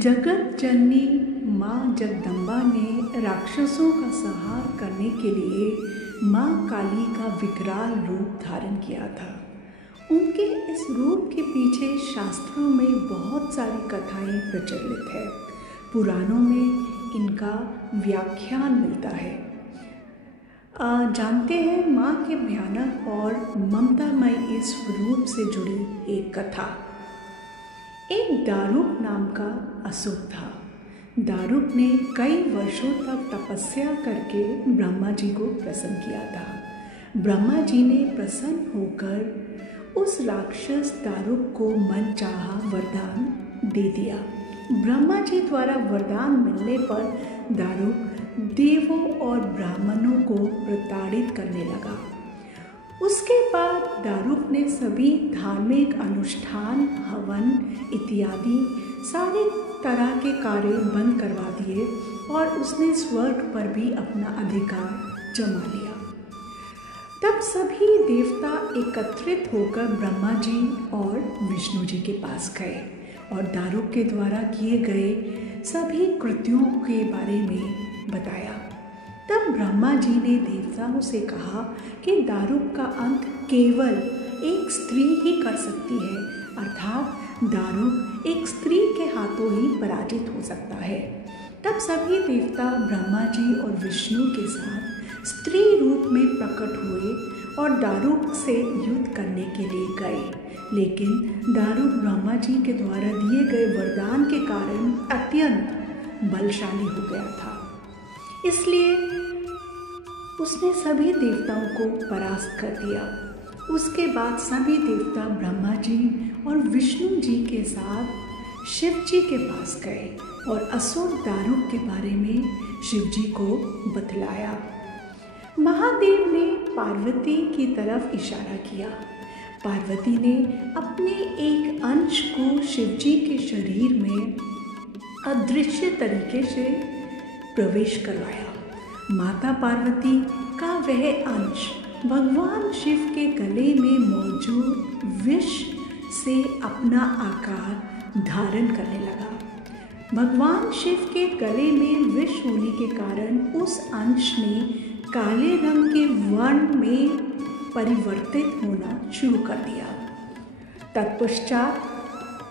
जगत जननी माँ जगदम्बा ने राक्षसों का संहार करने के लिए माँ काली का विकराल रूप धारण किया था। उनके इस रूप के पीछे शास्त्रों में बहुत सारी कथाएं प्रचलित है। पुराणों में इनका व्याख्यान मिलता है। जानते हैं माँ के भयानक और ममतामय इस रूप से जुड़ी एक कथा। एक दारुक नाम का असुर था। दारुक ने कई वर्षों तक तपस्या करके ब्रह्मा जी को प्रसन्न किया था। ब्रह्मा जी ने प्रसन्न होकर उस राक्षस दारुक को मनचाहा वरदान दे दिया। ब्रह्मा जी द्वारा वरदान मिलने पर दारुक देवों और ब्राह्मणों को प्रताड़ित करने लगा। उसके बाद दारुक ने सभी धार्मिक अनुष्ठान, हवन इत्यादि सारे तरह के कार्य बंद करवा दिए और उसने स्वर्ग पर भी अपना अधिकार जमा लिया। तब सभी देवता एकत्रित होकर ब्रह्मा जी और विष्णु जी के पास गए और दारुक के द्वारा किए गए सभी कृत्यों के बारे में बताया। तब ब्रह्मा जी ने देवताओं से कहा कि दारुक का अंत केवल एक स्त्री ही कर सकती है, अर्थात दारुक एक स्त्री के हाथों ही पराजित हो सकता है। तब सभी देवता ब्रह्मा जी और विष्णु के साथ स्त्री रूप में प्रकट हुए और दारुक से युद्ध करने के लिए गए, लेकिन दारुक ब्रह्मा जी के द्वारा दिए गए वरदान के कारण अत्यंत बलशाली हो गया था। इसलिए उसने सभी देवताओं को परास्त कर दिया। उसके बाद सभी देवता ब्रह्मा जी और विष्णु जी के साथ शिव जी के पास गए और असुर दारुक के बारे में शिव जी को बतलाया। महादेव ने पार्वती की तरफ इशारा किया। पार्वती ने अपने एक अंश को शिव जी के शरीर में अदृश्य तरीके से प्रवेश करवाया। माता पार्वती का वह अंश भगवान शिव के गले में मौजूद विष से अपना आकार धारण करने लगा। भगवान शिव के गले में विष होने के कारण उस अंश ने काले रंग के वर्ण में परिवर्तित होना शुरू कर दिया। तत्पश्चात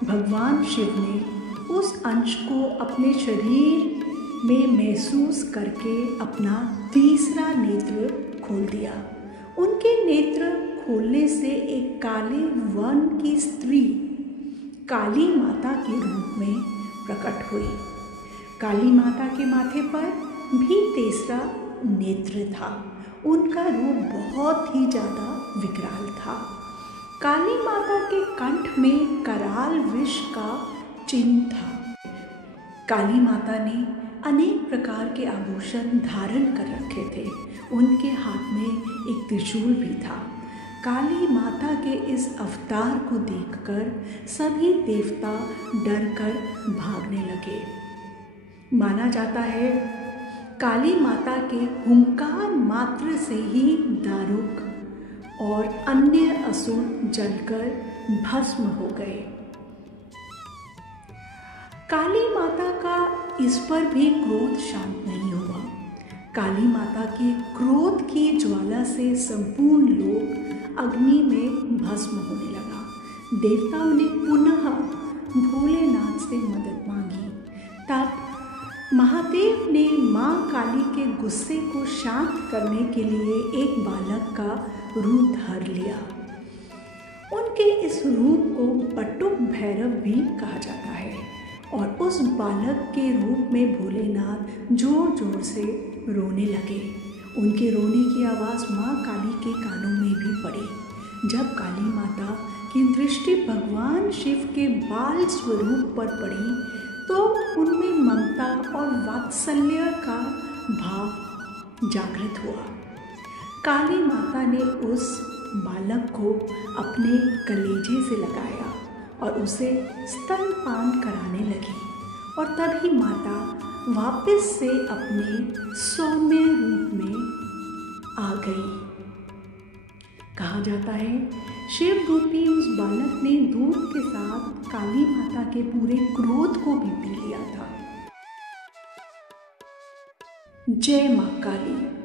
भगवान शिव ने उस अंश को अपने शरीर में महसूस करके अपना तीसरा नेत्र खोल दिया। उनके नेत्र खोलने से एक काले वर्ण की स्त्री काली माता के रूप में प्रकट हुई। काली माता के माथे पर भी तीसरा नेत्र था। उनका रूप बहुत ही ज़्यादा विकराल था। काली माता के कंठ में कराल विष का चिन्ह था। काली माता ने अनेक प्रकार के आभूषण धारण कर रखे थे। उनके हाथ में एक त्रिशूल भी था। काली माता के इस अवतार को देखकर सभी देवता डरकर भागने लगे। माना जाता है काली माता के हुंकार मात्र से ही दारुक और अन्य असुर जलकर भस्म हो गए। काली माता का इस पर भी क्रोध शांत नहीं हुआ। काली माता के क्रोध की ज्वाला से संपूर्ण लोक अग्नि में भस्म होने लगा। देवताओं ने पुनः भोलेनाथ से मदद मांगी। तब महादेव ने माँ काली के गुस्से को शांत करने के लिए एक बालक का रूप धर लिया। उनके इस रूप को बटुक भैरव भी कहा जाता है और उस बालक के रूप में भोलेनाथ जोर जोर से रोने लगे। उनके रोने की आवाज़ माँ काली के कानों में भी पड़ी। जब काली माता की दृष्टि भगवान शिव के बाल स्वरूप पर पड़ी तो उनमें ममता और वात्सल्य का भाव जागृत हुआ। काली माता ने उस बालक को अपने कलेजे से लगाया और उसे स्तनपान कराने लगी और तभी माता वापस से अपने सौम्य रूप में आ गई। कहा जाता है शिव रूपी उस बालक ने दूध के साथ काली माता के पूरे क्रोध को भी पी लिया था। जय मां काली।